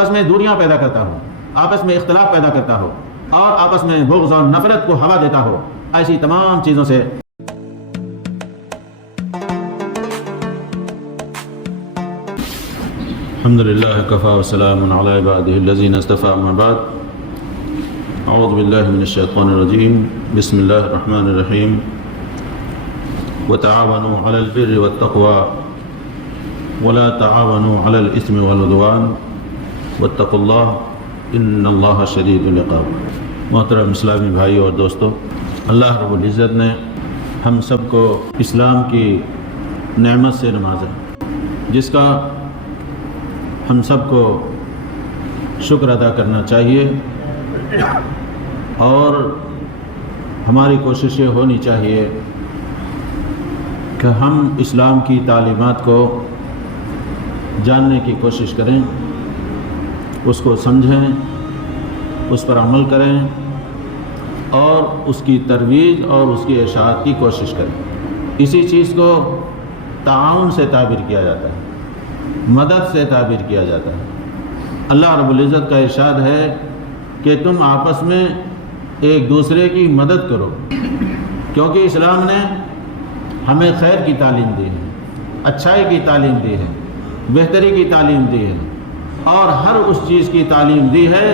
آپس میں دوریاں پیدا کرتا ہو، آپس میں اختلاف پیدا کرتا ہو اور آپس میں بغض اور نفرت کو ہوا دیتا ہو، ایسی تمام چیزوں سے الحمد للہ کفا وسلام علی عبادہ الذین اصطفى، اما بعد، اعوذ باللہ من الشیطان الرجیم، بسم اللہ الرحمن الرحیم، وتعاونوا علی البر والتقوى ولا تعاونوا علی الاثم والعدوان واتقوا اللہ ان اللہ شدید العقاب۔ محترم اسلامی بھائی اور دوستو، اللہ رب العزت نے ہم سب کو اسلام کی نعمت سے نوازا، جس کا ہم سب کو شکر ادا کرنا چاہیے اور ہماری کوشش یہ ہونی چاہیے کہ ہم اسلام کی تعلیمات کو جاننے کی کوشش کریں، اس کو سمجھیں، اس پر عمل کریں اور اس کی ترویج اور اس کی اشاعت کی کوشش کریں۔ اسی چیز کو تعاون سے تعبیر کیا جاتا ہے، مدد سے تعبیر کیا جاتا ہے۔ اللہ رب العزت کا ارشاد ہے کہ تم آپس میں ایک دوسرے کی مدد کرو، کیونکہ اسلام نے ہمیں خیر کی تعلیم دی ہے، اچھائی کی تعلیم دی ہے، بہتری کی تعلیم دی ہے اور ہر اس چیز کی تعلیم دی ہے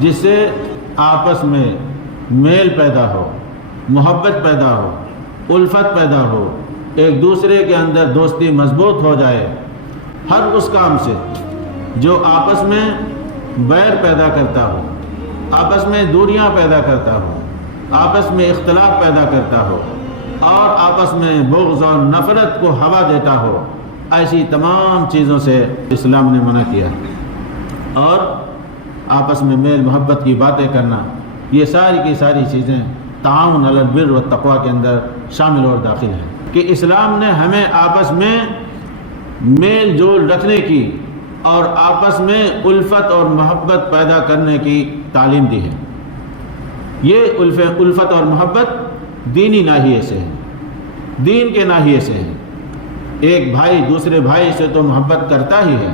جس سے آپس میں میل پیدا ہو، محبت پیدا ہو، الفت پیدا ہو، ایک دوسرے کے اندر دوستی مضبوط ہو جائے۔ ہر اس کام سے جو آپس میں بیر پیدا کرتا ہو، آپس میں دوریاں پیدا کرتا ہو، آپس میں اختلاف پیدا کرتا ہو اور آپس میں بغض اور نفرت کو ہوا دیتا ہو، ایسی تمام چیزوں سے اسلام نے منع کیا ہے۔ اور آپس میں میل محبت کی باتیں کرنا، یہ ساری کی ساری چیزیں تعاون علی البر والتقوی کے اندر شامل اور داخل ہیں کہ اسلام نے ہمیں آپس میں میل جول رکھنے کی اور آپس میں الفت اور محبت پیدا کرنے کی تعلیم دی ہے۔ یہ الفت اور محبت دینی ناحیے سے ہے، دین کے ناحیے سے ہے۔ ایک بھائی دوسرے بھائی سے تو محبت کرتا ہی ہے،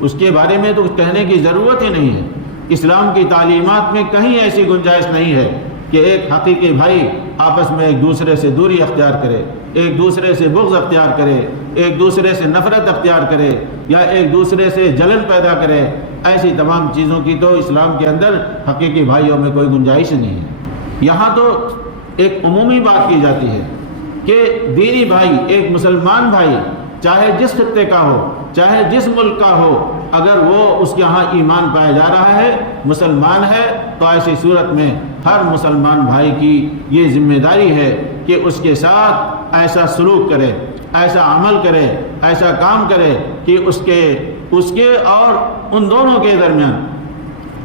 اس کے بارے میں تو کہنے کی ضرورت ہی نہیں ہے۔ اسلام کی تعلیمات میں کہیں ایسی گنجائش نہیں ہے کہ ایک حقیقی بھائی آپس میں ایک دوسرے سے دوری اختیار کرے، ایک دوسرے سے بغض اختیار کرے، ایک دوسرے سے نفرت اختیار کرے یا ایک دوسرے سے جلن پیدا کرے۔ ایسی تمام چیزوں کی تو اسلام کے اندر حقیقی بھائیوں میں کوئی گنجائش نہیں ہے۔ یہاں تو ایک عمومی بات کی جاتی ہے کہ دینی بھائی، ایک مسلمان بھائی، چاہے جس خطے کا ہو، چاہے جس ملک کا ہو، اگر وہ اس کے یہاں ایمان پایا جا رہا ہے، مسلمان ہے، تو ایسی صورت میں ہر مسلمان بھائی کی یہ ذمہ داری ہے کہ اس کے ساتھ ایسا سلوک کرے، ایسا عمل کرے، ایسا کام کرے کہ اس کے اور ان دونوں کے درمیان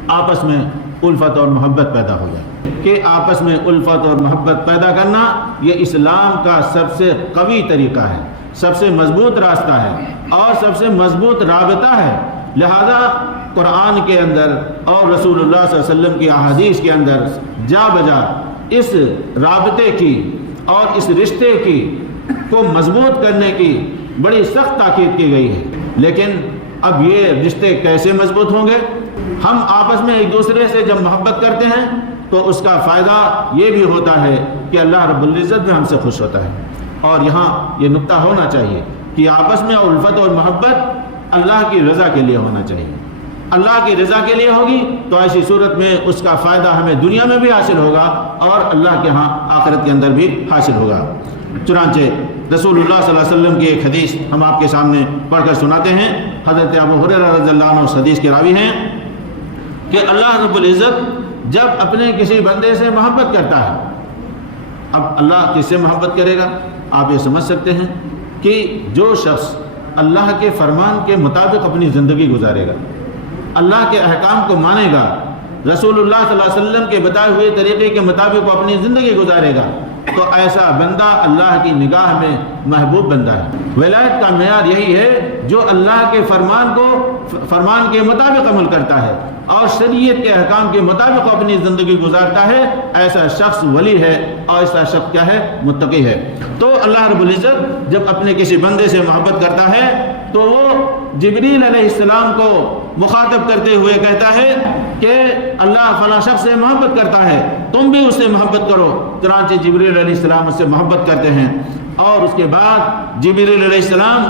آپس میں الفت اور محبت پیدا ہو جائے۔ کہ آپس میں الفت اور محبت پیدا کرنا یہ اسلام کا سب سے قوی طریقہ ہے، سب سے مضبوط راستہ ہے اور سب سے مضبوط رابطہ ہے۔ لہذا قرآن کے اندر اور رسول اللہ صلی اللہ علیہ وسلم کی احادیث کے اندر جا بجا اس رابطے کی اور اس رشتے کی کو مضبوط کرنے کی بڑی سخت تاکید کی گئی ہے۔ لیکن اب یہ رشتے کیسے مضبوط ہوں گے؟ ہم آپس میں ایک دوسرے سے جب محبت کرتے ہیں تو اس کا فائدہ یہ بھی ہوتا ہے کہ اللہ رب العزت بھی ہم سے خوش ہوتا ہے۔ اور یہاں یہ نقطہ ہونا چاہیے کہ آپس میں الفت اور محبت اللہ کی رضا کے لیے ہونا چاہیے۔ اللہ کی رضا کے لیے ہوگی تو ایسی صورت میں اس کا فائدہ ہمیں دنیا میں بھی حاصل ہوگا اور اللہ کے ہاں آخرت کے اندر بھی حاصل ہوگا۔ چنانچہ رسول اللہ صلی اللہ علیہ وسلم کی ایک حدیث ہم آپ کے سامنے پڑھ کر سناتے ہیں۔ حضرت ابو ہریرہ رضی اللہ عنہ اس حدیث کے راوی ہیں کہ اللہ رب العزت جب اپنے کسی بندے سے محبت کرتا ہے، اب اللہ کس سے محبت کرے گا؟ آپ یہ سمجھ سکتے ہیں کہ جو شخص اللہ کے فرمان کے مطابق اپنی زندگی گزارے گا، اللہ کے احکام کو مانے گا، رسول اللہ صلی اللہ علیہ وسلم کے بتائے ہوئے طریقے کے مطابق وہ اپنی زندگی گزارے گا، تو ایسا بندہ اللہ کی نگاہ میں محبوب بندہ ہے۔ ولایت کا معیار یہی ہے جو اللہ کے فرمان کے مطابق عمل کرتا ہے اور شریعت کے احکام کے مطابق اپنی زندگی گزارتا ہے، ایسا شخص ولی ہے اور ایسا شخص کیا ہے؟ متقی ہے۔ تو اللہ رب العزت جب اپنے کسی بندے سے محبت کرتا ہے تو وہ جبریل علیہ السلام کو مخاطب کرتے ہوئے کہتا ہے کہ اللہ فلاں شخص سے محبت کرتا ہے، تم بھی اس سے محبت کرو۔ چنانچہ جبریل علیہ السلام اس سے محبت کرتے ہیں، اور اس کے بعد جبریل علیہ السلام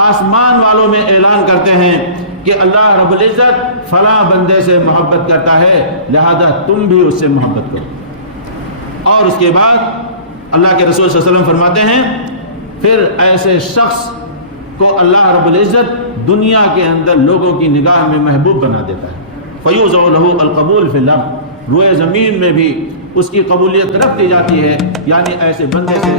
آسمان والوں میں اعلان کرتے ہیں کہ اللہ رب العزت فلاں بندے سے محبت کرتا ہے، لہذا تم بھی اس سے محبت کرو۔ اور اس کے بعد اللہ کے رسول صلی اللہ علیہ وسلم فرماتے ہیں پھر ایسے شخص کو اللہ رب العزت دنیا کے اندر لوگوں کی نگاہ میں محبوب بنا دیتا ہے، فَيُوزَعُ لَهُ الْقَبُولُ فِي الْأَرْضِ، روئے زمین میں بھی اس کی قبولیت رکھ دی جاتی ہے، یعنی ایسے بندے سے